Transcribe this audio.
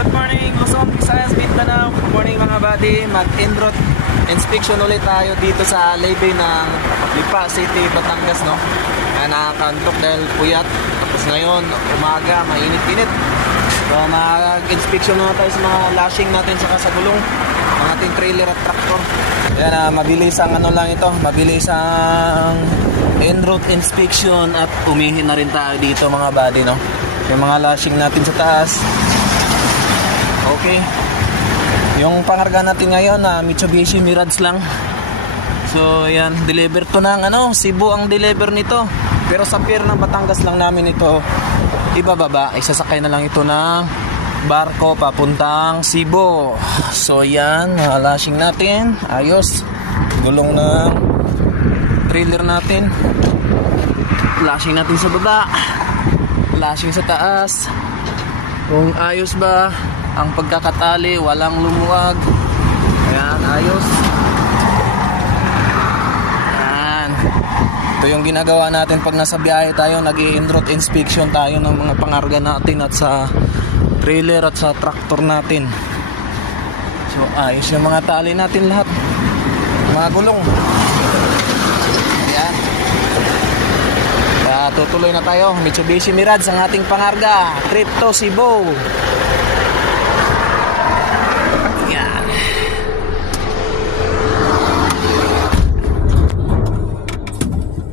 Good morning, Luzon, Visayas, Mindanao. Good morning mga buddy. Mag-enroute inspection ulit tayo dito sa levee ng Lipa City, Batangas, no? Nakakantok dahil puyat. Tapos ngayon, umaga, mainit-init. So mag-inspection na tayo sa mga lashing natin saka sa gulong ng ating trailer at tractor. Yan, mabilis ang ano lang ito. Mabilis ang en-route inspection at umihin na rin tayo dito mga buddy, no? Yung mga lashing natin sa taas. Okay. Yung pangarga natin ngayon na Mitsubishi Mirage lang. So ayan, deliver to ng Cebu ang deliver nito. Pero sa pier ng Batangas lang namin ito ibababa. Isasakay na lang ito ng barko papuntang Cebu. So ayan, lashing natin. Ayos. Gulong ng trailer natin. Lashing natin sa baba. Lashing sa taas. Kung ayos ba ang pagkakatali, walang lumuwag. Ayan, ayos. Ayan. Ito yung ginagawa natin pag nasa biyahe tayo, nag-i-en-route inspection tayo ng mga pangarga natin at sa trailer at sa tractor natin. So ayos yung mga tali natin lahat, mga gulong. Ayan. Tutuloy na tayo. Mitsubishi Mirage ang ating pangarga, trip to Cebu. Yan.